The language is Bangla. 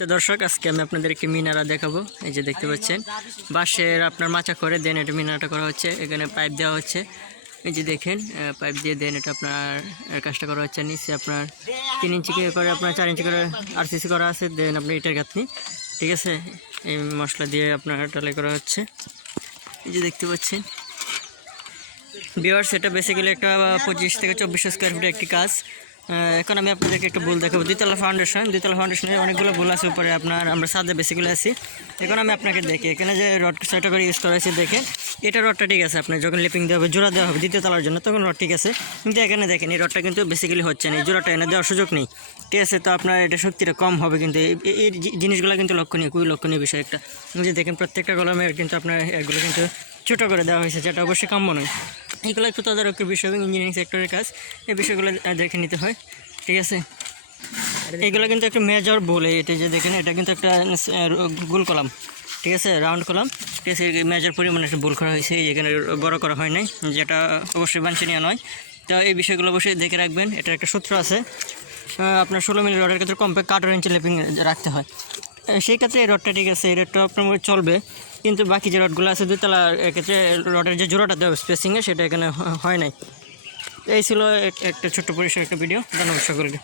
তো দর্শক, আজকে আমি আপনাদেরকে মিনারা দেখাবো। এই যে দেখতে পাচ্ছেন, বাঁশের আপনার মাচা করে দেন এটা মিনারাটা করা হচ্ছে। এখানে পাইপ দেওয়া হচ্ছে, এই যে দেখেন পাইপ দিয়ে দেন এটা আপনার কাজটা করা হচ্ছে। নিচে আপনার 3 ইঞ্চি করে আপনার 4 ইঞ্চি করে আরসিসি করা আছে। দেন আপনি এটার গাঁথনি, ঠিক আছে, এই মশলা দিয়ে আপনার ঢালাই করা হচ্ছে। এই যে দেখতে পাচ্ছেন ভিউয়ার্স, এটা বেসিক্যালি একটা 25 থেকে 24 স্কোয়ার ফিটের একটি কাজ। এখন আমি আপনাদেরকে একটু ভুল দেখাবো। দ্বিতলা ফাউন্ডেশনের অনেকগুলো ভুল আছে উপরে। আপনার আমরা সাদে বেসিক্যালি আছি। এখন আমি আপনাকে দেখি এখানে যে রড সেটা করে ইউজ করা হয়েছে। দেখেন এটা রডটা ঠিক আছে, আপনার যখন লিপিং দেওয়া হবে, জোড়া দেওয়া হবে দ্বিতীয় তলার জন্য, তখন রড ঠিক আছে। কিন্তু এখানে দেখেন এই রডটা কিন্তু বেসিক্যালি হচ্ছে না, এই জোড়াটা এনে দেওয়ার সুযোগ নেই, ঠিক আছে। তো আপনার এটা শক্তিটা কম হবে, কিন্তু এই জিনিসগুলো কিন্তু লক্ষণীয়, খুবই লক্ষণীয় বিষয় একটা। যে দেখেন প্রত্যেকটা কলমের কিন্তু আপনার এগুলো কিন্তু ছোটো করে দেওয়া হয়েছে, যেটা অবশ্যই কাম্য নয়। এগুলো একটু তদারকির বিষয় এবং ইঞ্জিনিয়ারিং সেক্টরের কাজ, এই বিষয়গুলো দেখে নিতে হয়, ঠিক আছে। এগুলো কিন্তু একটা মেজর ভুল। এটা যে দেখেন এটা কিন্তু একটা গোল কলাম, ঠিক আছে, রাউন্ড কলাম, ঠিক আছে। মেজর পরিমাণে একটা ভুল করা হয়েছে, এখানে বড় করা হয় নাই, যেটা অবশ্যই বাঞ্ছনীয় নয়। তো এই বিষয়গুলো অবশ্যই দেখে রাখবেন। এটার একটা সূত্র আছে, আপনার 16 মিলি রডের ক্ষেত্রে কমপক্ষে 18 ইঞ্চি লেপিং রাখতে হয়। সেই ক্ষেত্রে এই রডটা ঠিক আছে, এই রডটা আপনার চলবে। কিন্তু বাকি যে রডগুলো আছে দুতলা, এক্ষেত্রে রডের যে জোড়াটা দেওয়া স্পেসিংয়ে, সেটা এখানে হয় নাই। এই ছিল একটা ছোট্ট পরিসর একটা ভিডিও। ধন্যবাদ সকলকে।